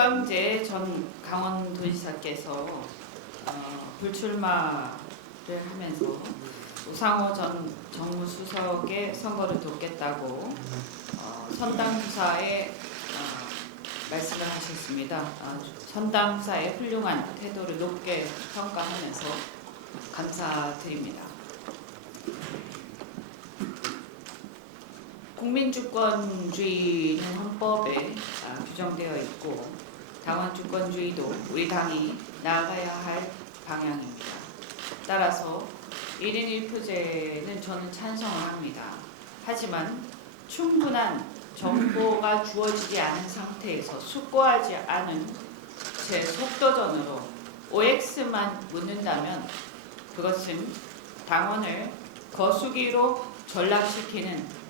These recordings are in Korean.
이광재 전 강원도지사께서 불출마를 하면서 우상호 전 정무수석의 선거를 돕겠다고 선당후사에 말씀을 하셨습니다. 선당후사의 훌륭한 태도를 높게 평가하면서 감사드립니다. 국민주권주의는 헌법에 규정되어 있고 당원주권주의도 우리 당이 나아가야 할 방향입니다. 따라서 1인 1표제는 저는 찬성을 합니다. 하지만 충분한 정보가 주어지지 않은 상태에서 숙고하지 않은 제 속도전으로 OX만 묻는다면 그것은 당원을 거수기로 전락시키는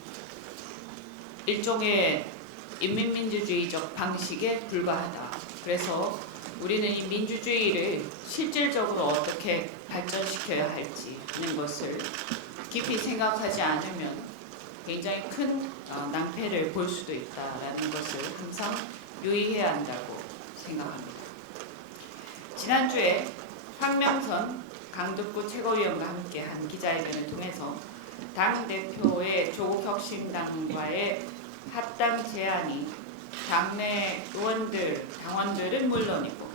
일종의 인민민주주의적 방식에 불과하다. 그래서 우리는 이 민주주의를 실질적으로 어떻게 발전시켜야 할지는 것을 깊이 생각하지 않으면 굉장히 큰 낭패를 볼 수도 있다라는 것을 항상 유의해야 한다고 생각합니다. 지난주에 황명선 강북구 최고위원과 함께한 기자회견을 통해서 당대표의 조국혁신당과의 합당 제안이 당내 의원들, 당원들은 물론이고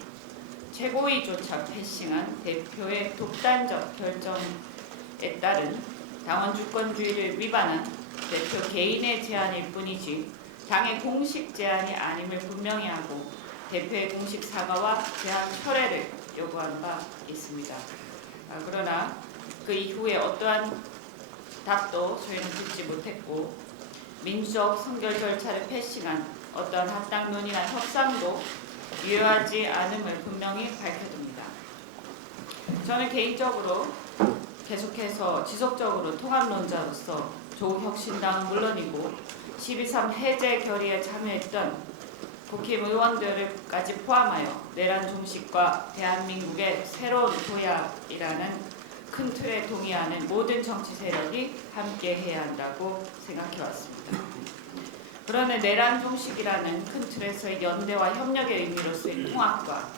최고위조차 패싱한 대표의 독단적 결정에 따른 당원주권주의를 위반한 대표 개인의 제안일 뿐이지 당의 공식 제안이 아님을 분명히 하고 대표의 공식 사과와 제안 철회를 요구한 바 있습니다. 그러나 그 이후에 어떠한 답도 저희는 듣지 못했고 민주적 선결 절차를 패싱한 어떠한 합당론이나 협상도 유효하지 않음을 분명히 밝혀둡니다. 저는 개인적으로 계속해서 지속적으로 통합론자로서 조국혁신당은 물론이고 12.3 해제 결의에 참여했던 국힘의원들까지 포함하여 내란 종식과 대한민국의 새로운 도약이라는 큰 틀에 동의하는 모든 정치 세력이 함께해야 한다고 생각해왔습니다. 그러나 내란 종식이라는 큰 틀에서의 연대와 협력의 의미로서의 통합과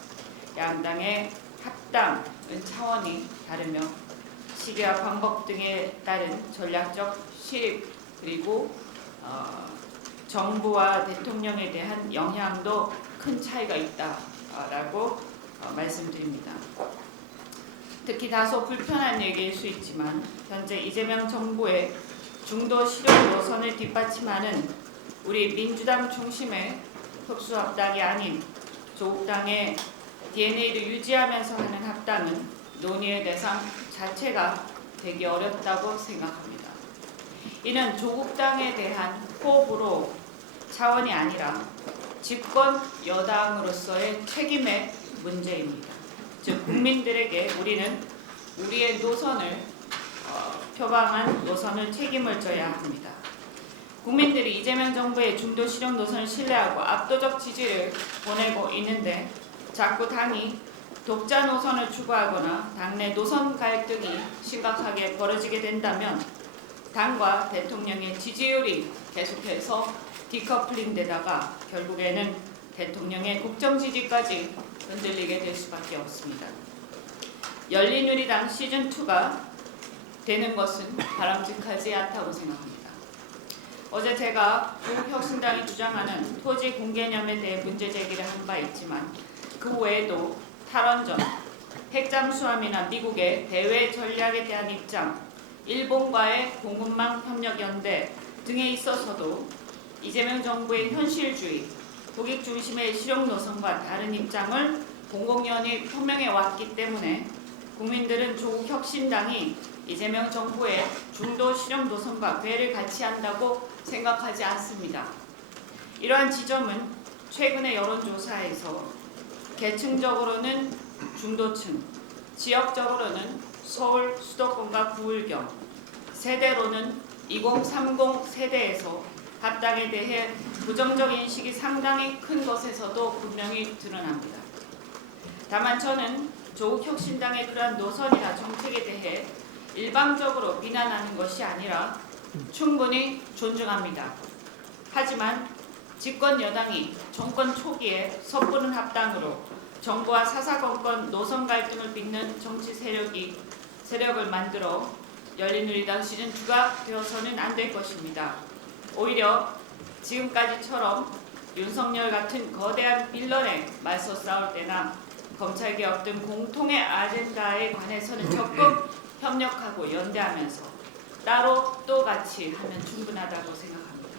양당의 합당은 차원이 다르며 시기와 방법 등에 따른 전략적 실입 그리고 정부와 대통령에 대한 영향도 큰 차이가 있다라고 말씀드립니다. 특히 다소 불편한 얘기일 수 있지만 현재 이재명 정부의 중도 실효 노선을 뒷받침하는 우리 민주당 중심의 흡수합당이 아닌 조국당의 DNA를 유지하면서 하는 합당은 논의의 대상 자체가 되기 어렵다고 생각합니다. 이는 조국당에 대한 호불호 차원이 아니라 집권 여당으로서의 책임의 문제입니다. 즉 국민들에게 우리는 우리의 노선을 표방한 노선을 책임을 져야 합니다. 국민들이 이재명 정부의 중도 실용 노선을 신뢰하고 압도적 지지를 보내고 있는데 자꾸 당이 독자 노선을 추구하거나 당내 노선 갈등이 심각하게 벌어지게 된다면 당과 대통령의 지지율이 계속해서 디커플링 되다가 결국에는 대통령의 국정 지지까지 흔들리게 될 수밖에 없습니다. 열린우리당 시즌2가 되는 것은 바람직하지 않다고 생각합니다. 어제 제가 조국혁신당이 주장하는 토지 공개념에 대해 문제 제기를 한 바 있지만 그 외에도 탈원전, 핵잠수함이나 미국의 대외 전략에 대한 입장, 일본과의 공급망 협력 연대 등에 있어서도 이재명 정부의 현실주의, 국익 중심의 실용 노선과 다른 입장을 공공연히 표명해 왔기 때문에 국민들은 조국 혁신당이 이재명 정부의 중도 실용 노선과 궤를 같이 한다고 생각하지 않습니다. 이러한 지점은 최근의 여론조사에서 계층적으로는 중도층, 지역적으로는 서울 수도권과 부울경, 세대로는 2030 세대에서 합당에 대해 부정적 인식이 상당히 큰 것에서도 분명히 드러납니다. 다만 저는 조국혁신당의 그러한 노선이나 정책에 대해 일방적으로 비난하는 것이 아니라 충분히 존중합니다. 하지만 집권 여당이 정권 초기에 섣부른 합당으로 정부와 사사건건 노선 갈등을 빚는 정치 세력을 만들어 열린우리당 시즌2가 되어서는 안 될 것입니다. 오히려 지금까지처럼 윤석열 같은 거대한 빌런에 맞서 싸울 때나 검찰개혁 등 공통의 아젠다에 관해서는 적극 협력하고 연대하면서 따로 또 같이 하면 충분하다고 생각합니다.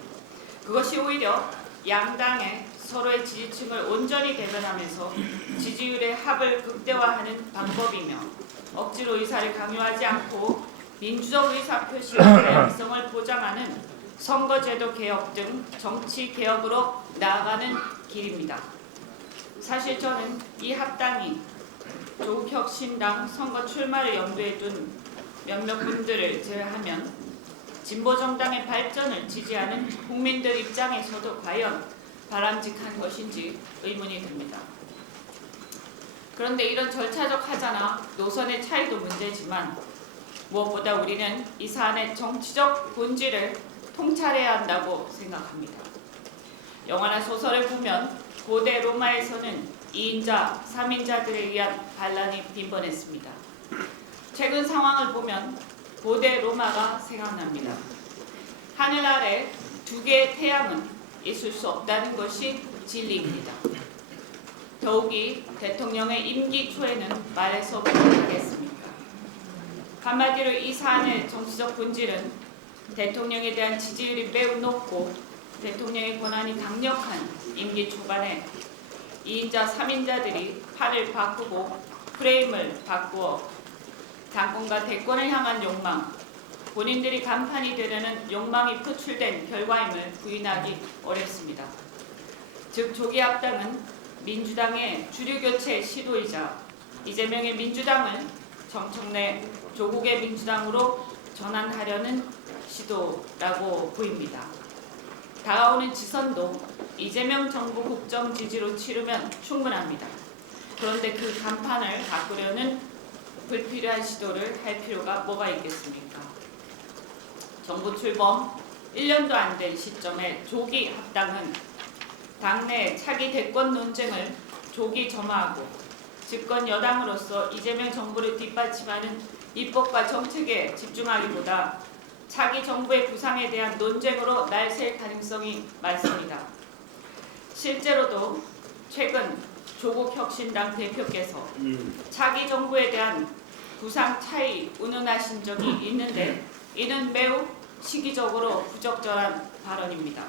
그것이 오히려 양당의 서로의 지지층을 온전히 대변하면서 지지율의 합을 극대화하는 방법이며 억지로 의사를 강요하지 않고 민주적 의사표시의 다양성을 보장하는 선거제도 개혁 등 정치 개혁으로 나아가는 길입니다. 사실 저는 이 합당이 조국혁신당 선거 출마를 염두에 둔 몇몇 분들을 제외하면 진보정당의 발전을 지지하는 국민들 입장에서도 과연 바람직한 것인지 의문이 듭니다. 그런데 이런 절차적 하자나 노선의 차이도 문제지만 무엇보다 우리는 이 사안의 정치적 본질을 통찰해야 한다고 생각합니다. 영화나 소설을 보면 고대 로마에서는 2인자, 3인자들에 의한 반란이 빈번했습니다. 최근 상황을 보면 고대 로마가 생각납니다. 하늘 아래 두 개의 태양은 있을 수 없다는 것이 진리입니다. 더욱이 대통령의 임기 초에는 말해서 못하겠습니까? 한마디로 이 사안의 정치적 본질은 대통령에 대한 지지율이 매우 높고 대통령의 권한이 강력한 임기 초반에 2인자, 3인자들이 판을 바꾸고 프레임을 바꾸어 당권과 대권을 향한 욕망, 본인들이 간판이 되려는 욕망이 표출된 결과임을 부인하기 어렵습니다. 즉 조기 합당은 민주당의 주류교체 시도이자 이재명의 민주당을 정청래 조국의 민주당으로 전환하려는 시도라고 보입니다. 다가오는 지선도 이재명 정부 국정 지지로 치르면 충분합니다. 그런데 그 간판을 바꾸려는 불필요한 시도를 할 필요가 뭐가 있겠습니까? 정부 출범 1년도 안 된 시점에 조기 합당은 당내 차기 대권 논쟁을 조기 점화하고 집권 여당으로서 이재명 정부를 뒷받침하는 입법과 정책에 집중하기보다 차기 정부의 부상에 대한 논쟁으로 날샐 가능성이 많습니다. 실제로도 최근 조국혁신당 대표께서 차기 정부에 대한 부상 차이 운운하신 적이 있는데 이는 매우 시기적으로 부적절한 발언입니다.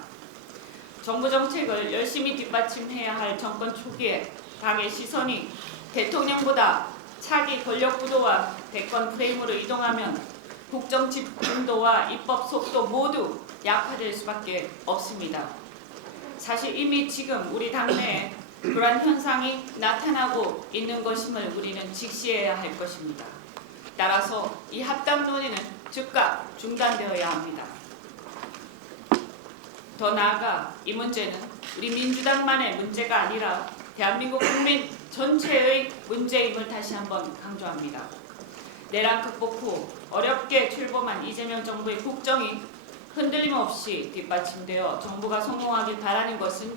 정부 정책을 열심히 뒷받침해야 할 정권 초기에 당의 시선이 대통령보다 차기 권력 구도와 대권 프레임으로 이동하면 국정 집중도와 입법 속도 모두 약화될 수밖에 없습니다. 사실 이미 지금 우리 당내에 그러한 현상이 나타나고 있는 것임을 우리는 직시해야 할 것입니다. 따라서 이 합당 논의는 즉각 중단되어야 합니다. 더 나아가 이 문제는 우리 민주당만의 문제가 아니라 대한민국 국민 전체의 문제임을 다시 한번 강조합니다. 내란 극복 후 어렵게 출범한 이재명 정부의 국정이 흔들림 없이 뒷받침되어 정부가 성공하길 바라는 것은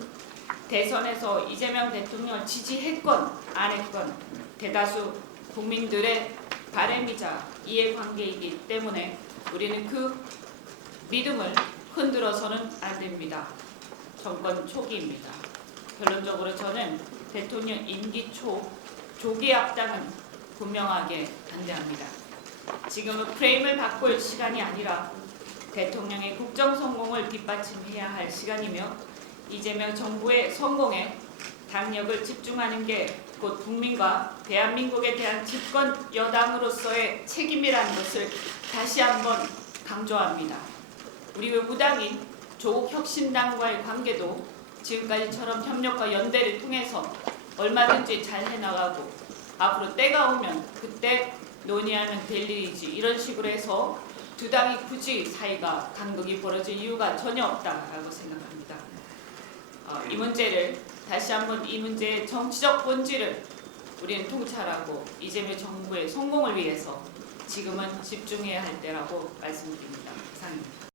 대선에서 이재명 대통령을 지지했건 안 했건 대다수 국민들의 바람이자 이해관계이기 때문에 우리는 그 믿음을 흔들어서는 안 됩니다. 정권 초기입니다. 결론적으로 저는 대통령 임기 초 조기 합당은 분명하게 반대합니다. 지금은 프레임을 바꿀 시간이 아니라 대통령의 국정 성공을 뒷받침해야 할 시간이며 이재명 정부의 성공에 당력을 집중하는 게 곧 국민과 대한민국에 대한 집권 여당으로서의 책임이라는 것을 다시 한번 강조합니다. 우리 무당인 조국혁신당과의 관계도 지금까지처럼 협력과 연대를 통해서 얼마든지 잘 해나가고 앞으로 때가 오면 그때 논의하면 될 일이지 이런 식으로 해서 두 당이 굳이 사이가 간극이 벌어질 이유가 전혀 없다라고 생각합니다. 이 문제를 다시 한번 이 문제의 정치적 본질을 우리는 통찰하고 이재명 정부의 성공을 위해서 지금은 집중해야 할 때라고 말씀드립니다. 이상입니다.